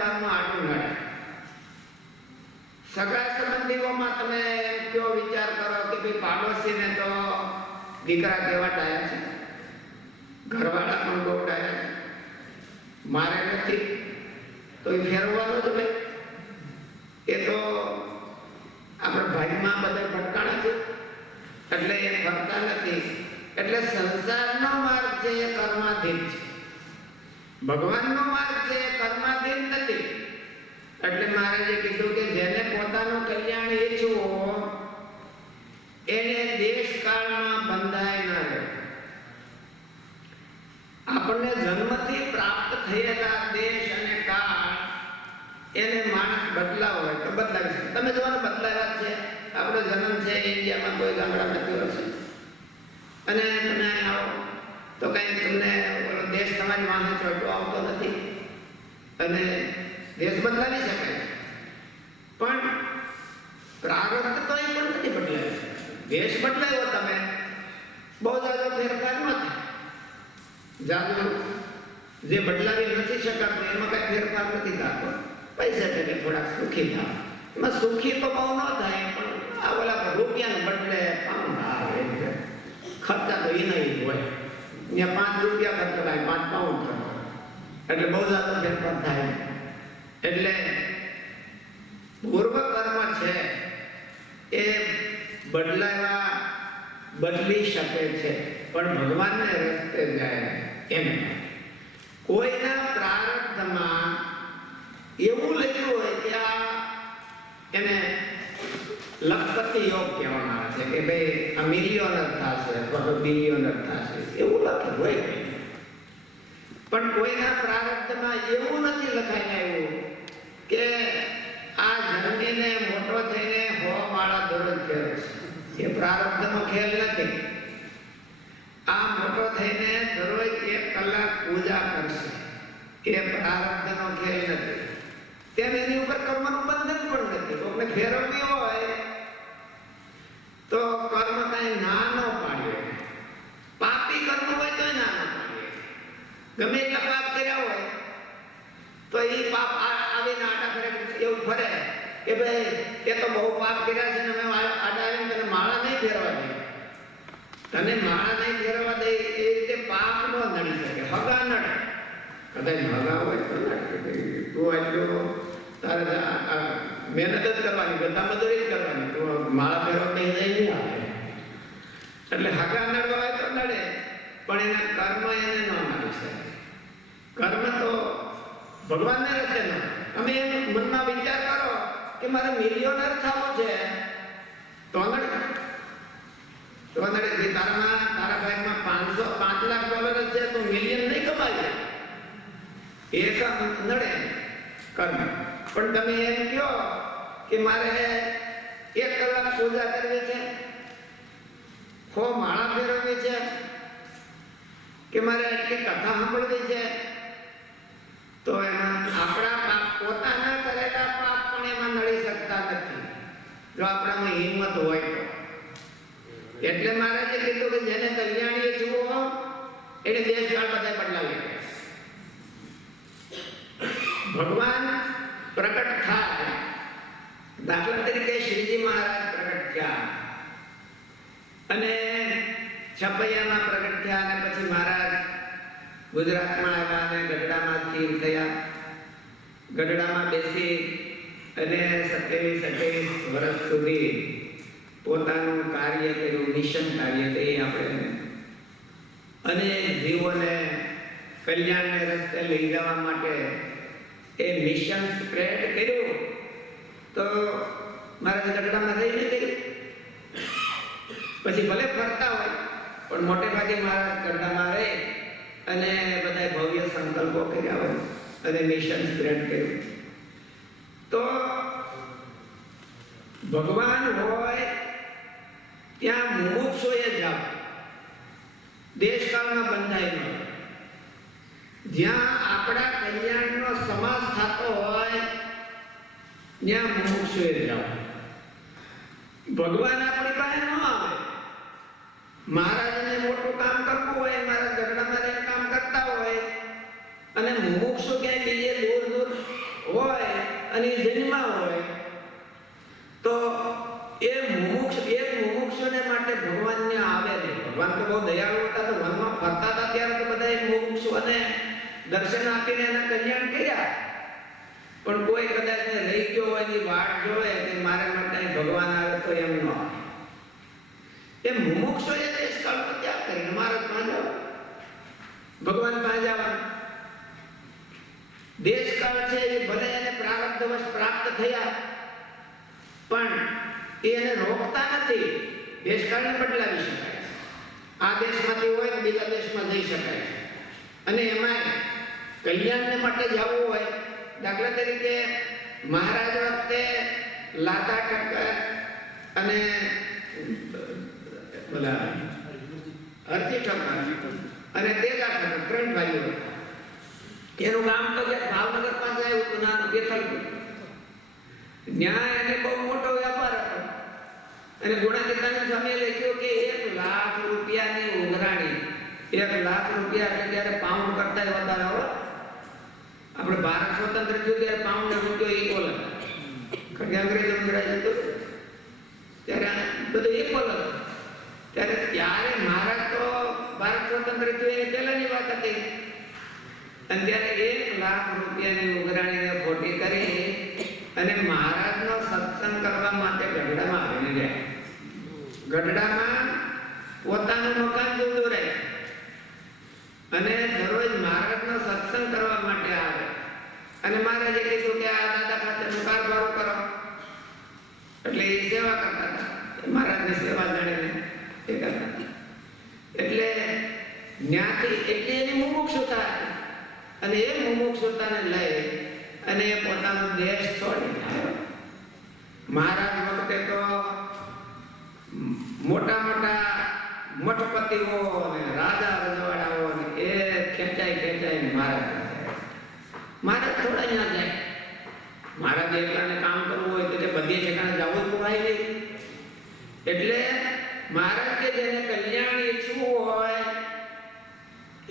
કર્મ આટલું નડે. સગા સંબંધીઓમાં તમે કયો વિચાર કરો કે ભાઈ પાડોશીને તો દીકરા કેવા ડાયા છે, ઘરવાળા પણ બહુ ડાયા છે, મારે નથી તો એ ફેરવવાનું જ ભાઈ. એ તો આપણે ભાઈમાં બધા ભટકાણા છે એટલે એ ફરતા નથી. એટલે સંસારનો માર્ગ છે એ કર્માધીન છે, ભગવાનનો માર્ગ છે એ કર્માધીન નથી. એટલે મારે જે કીધું કે જેને પોતાનું કલ્યાણ ઈચ્છવું એને દેશકાળમાં બંધાય ન રહે. આપણને જન્મથી પ્રાપ્ત થયેલા દેશ અને કાળ એને માણસ બદલાવો હોય તો બદલાવી શકે. તમે જોવાનું બદલાવ્યા છે. આપણો જન્મ છે ઇન્ડિયામાં, કોઈ ગામડામાં નથી વર્ષે, અને તમે આવો તો કંઈ તમને દેશ તમારી વાહે ચોટો આવતો નથી અને દેશ બદલાવી શકાય. પણ પ્રારબ્ધ કંઈ પણ નથી બદલાવી શકે. દેશ બદલાયો તમે બહુ જાજો ફેરફાર ન થાય. જાજો જે બદલાવી નથી શકાતું એમાં કઈ ફેરફાર નથી થતો. પૈસા છે કે થોડાક સુખી થાય, એમાં સુખી તો બહુ ન થાય, પણ આ ઓલા રૂપિયાને બદલે પાઉન્ડ આવે ખર્ચા તો એના હોય. ત્યાં 5 રૂપિયા ખર્ચો થાય, 5 પાઉન્ડ ખર્ચો, એટલે બહુ જાજો ફેરફાર થાય. એટલે પૂર્વ કર્મ છે એ બદલી શકે છે, પણ ભગવાનને રસ્તે જાય એમ. કોઈના પ્રારબ્ધમાં એવું લખ્યું હોય કે આ એને લખપતિ યોગ કહેવામાં આવે છે કે ભાઈ આ મિલિયોનર થશે અથવા તો બિલિયોનર થશે, એવું લખ્યું હોય. પણ કોઈના પ્રારબ્ધમાં એવું નથી લખાઈને આવ્યું કે આ જન્મીને મોટો થઈને 100 માળા દરરોજ ફેરવે છે. એ પ્રારબ્ધનો ખેલ નથી. આ મોટો થઈને દરરોજ 1 કલાક પૂજા કરશે, એ પ્રારબ્ધનો ખેલ નથી. તેમ એની ઉપર કર્મનું બંધન પણ નથી. કોઈને ફેરવવી હોય તો કર્મ કઈ ના ન પાડ્યો. પાપી કર્મ હોય તો ના ન પાડ્યો. ગમે એટલા પાપ કર્યા હોય તો એ પાપ આવીને આડા ફરે એવું ફરે કે ભાઈ એ તો બહુ પાપ કર્યા છે ને અમે આડા આવીને તને માળા નહીં ફેરવા દે. તને માળા નહીં ફેરવા દે એ રીતે પાપ ન નડી શકે. હગા નડે, કદાચ હગા હોય તો નડે. તું આટલું તારે મહેનત જ કરવાની, બધા મજૂરી જ કરવાની, તો માળા ફેરવા કઈ નહીં આવે. એટલે હગા નડવા હોય તો નડે, પણ એના કર્મ એને ન નડી શકે. કર્મ તો ભગવાનને રસ્તે ન. તમે એમ મનમાં વિચાર કરો કે મારે મિલિયોનર થવું છે તો નડે. તારા ભાગમાં 5 લાખ ડોલર છે તો મિલિયન નહીં કમાય, એ નડે કર્મ. પણ તમે એમ કહો કે મારે 1 કલાક પૂજા કરવી છે, 100 માળા ફેરવવી છે, કે મારે આટલી કથા સાંભળવી છે, તો એમાં આપણા પાપ, પોતાના કરેલા પાપ પણ એમાં નડી શકતા નથી જો આપણામાં હિંમત હોય તો. એટલે મારે જે કીધું કે જેને કલ્યાણીએ જુઓ એને દેશકાળ બધા બદલાવી. ભગવાન પ્રગટ થાય, દાખલા તરીકે શ્રીજી મહારાજ પ્રગટ થયા અને છપૈયામાં પ્રગટ થયા, અને પછી મહારાજ ગુજરાતમાં આવ્યા અને ગઢડામાં સ્થિર થયા. ગઢડામાં બેસી અને 27-28 વર્ષ સુધી પોતાનું કાર્ય કર્યું, મિશન કાર્ય કર્યું આપણે, અને જીવોને કલ્યાણને રસ્તે લઈ જવા માટે એ મિશન સ્પ્રેડ કર્યું. તો મારા ગઢડામાં રહીને કર્યું. પછી ભલે ફરતા હોય પણ મોટે ભાગે મારા ગઢડામાં રહે અને બધા ભવ્ય સંકલ્પો કર્યા હોય અને મિશન સ્પ્રેડ કર્યું. તો ભગવાન હોય ત્યાં મુમુક્ષુએ જાવ, દેશકાળમાં બંધાય ન. જ્યાં આપણા કલ્યાણનો સમાસ થતો હોય ત્યાં મુમુક્ષુએ જાવ. ભગવાન આપણી પાસે ન આવે. મહારાજને મોટું કામ કરવું હોય, મહારાજ ગઢડામાં રહીને કામ કરતા હોય અને મુમુક્ષુ ક્યાંય બીજે દૂર ભગવાન તો બહુ દયાળુ હતા, તો વનમાં ફરતા હતા ત્યારે તો બધા મુમુક્ષુઓને દર્શન આપીને એના કલ્યાણ કર્યા. પણ કોઈ કદાચ રહી ગયો હોય એની વાટ જોવે કે મારા માટે ભગવાન આવે તો એમ ન આવે. એ મુમુક્ષુએ દેશકાળ નો ત્યાગ કરીને મારે ત્યાં જવાનું, ભગવાન પાસે જવાનું. દેશકાળ છે એ ભલે એને પ્રારબ્ધવશ પ્રાપ્ત થયા, પણ એને રોકતા નથી. દેશકાળને બદલાવી શકાય, આ દેશમાંથી હોય તો બીજા દેશમાં જઈ શકાય. અને એમાં કલ્યાણને માટે જવું હોય, દાખલા તરીકે મહારાજ વખતે લાતા ટક્કર અને બોલા અરજી ઠક્કર અને તેજા ઠક્કર 3 ભાઈઓ હતા. એનું ગામ તો કે ભાવનગર પાસે આવ્યું હતું, નાનું બેથલપુર. ન્યાય એને બહુ મોટો વ્યાપાર હતો. અને ગુણાતીતાનંદ સ્વામીએ લખ્યું કે 1 લાખ રૂપિયાની ઉઘરાણી, 1 લાખ રૂપિયા એટલે ત્યારે પાઉન્ડ કરતા વધારે હોય. આપણે ભારત સ્વતંત્ર થયું ત્યારે પાઉન્ડ રૂપિયો ઇક્વલ હતા, કારણ કે અંગ્રેજો રાજ હતું ત્યારે બધું ઇક્વલ હતું. ત્યારે મહારાજ તો ભારત સ્વતંત્ર થયું એની પહેલાની વાત હતી. અને ત્યારે 1 લાખ રૂપિયાની ઉઘરાણીને ખોટી કરી અને મહારાજનો સત્સંગ કરવા માટે ગઢડામાં આવીને ગયા. ગઢડામાં પોતાનું મકાન જુદું રહે અને દરરોજ મહારાજનો સત્સંગ કરવા માટે આવે. અને મહારાજે કીધું કે આ દાદા ખાતરનું કારભારું કરો. એટલે એ સેવા કરતા હતા, મહારાજની સેવા જાણીને એ કરતા હતા. એટલે જ્ઞાતિ એટલે એની મુમુક્ષુતા હતી. અને એ મુમુક્ષુતાને લઈ અને પોતાનો દેશ છોડી આવ્યો. મહારાજ વખતે તો મોટા મોટા મઠપતિઓ અને રાજા રજવાડાઓ એ ખેંચાઈ મહારાજ થોડા ત્યાં જાય. મહારાજ એકલાને કામ કરવું હોય તો તે બધી ઠેકાણે જવું પોવાય નહીં. એટલે મહારાજ કે જેને કલ્યાણ ઈચ્છવું હોય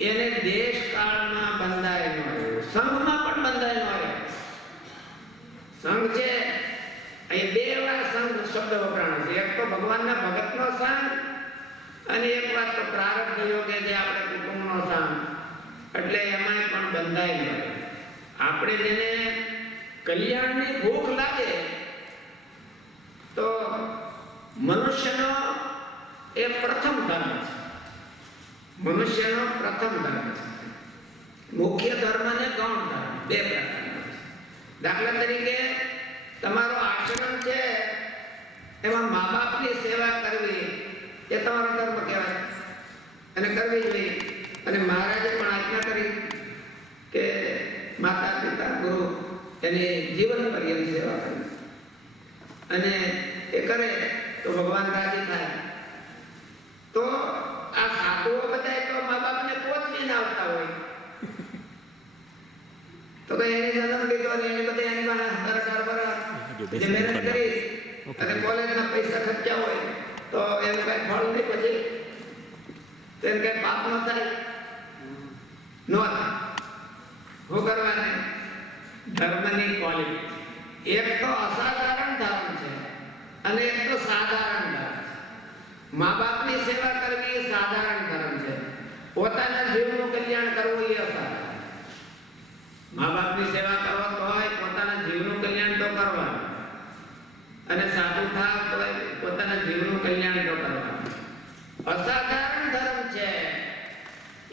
એને દેશ કાળમાં બંધાય ન રહ્યો, સંઘમાં પણ બંધાય ન રહ્યો. સંઘ છે અહીં 2 વાર સંઘ શબ્દ વપરાણો છે. એક તો ભગવાનના ભગતનો સંઘ અને એક વાત તો પ્રારબ્ધ યોગે જે આપણે કુટુંબનો સંઘ. એટલે એમાંય પણ બંધાય ન રહ્યો. આપણે જેને કલ્યાણની ભૂખ લાગે તો મનુષ્યનો એ પ્રથમ ધર્મ છે. મનુષ્યનો પ્રથમ ધર્મ છે. મુખ્ય ધર્મ અને ગૌણ ધર્મ 2 પ્રકારના છે. દાખલા તરીકે તમારો આશ્રમ છે, એમાં મા બાપની સેવા કરવી એ તમારો ધર્મ કહેવાય અને કરવી જોઈએ. અને મહારાજે પણ આજ્ઞા કરી કે માતા પિતા ગુરુ એની જીવન પર્યંત સેવા કરવી. અને એ કરે તો ભગવાન રાજી થાય. તો આ સાધુઓ બધા તો મા બાપને પોચવીને આવતા હોય તો કઈ એની જન્મ લીધો ને એની બધા એની જે મહેનત કરી અને કોલેજના પૈસા ખર્ચ્યા હોય તો એનું કઈ ફળ નહીં, પછી તેને કઈ પાપ ન થાય ન થાય. શું કરવાને ધર્મની ક્વોલિટી એક તો અસાધારણ ધર્મ છે અને એક તો સાધારણ ધર્મ છે. મા બાપની સેવા કરવી એ સાધારણ ધર્મ છે. પોતાના જીવનું કલ્યાણ કરવું એ અસાધારણ. મા બાપની સેવા કરવા તો હોય પોતાના જીવનું કલ્યાણ તો કરવાનું, અને સાધુ થાવ તો પોતાના જીવનું કલ્યાણ તો કરવાનું. અસાધારણ ધર્મ છે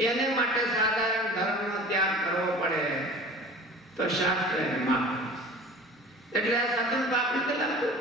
એને માટે સાધારણ ધર્મનો ત્યાગ કરવો પડે તો શાસ્ત્ર માફ. એટલે આ સાધુ પાપ નથી લાગતું.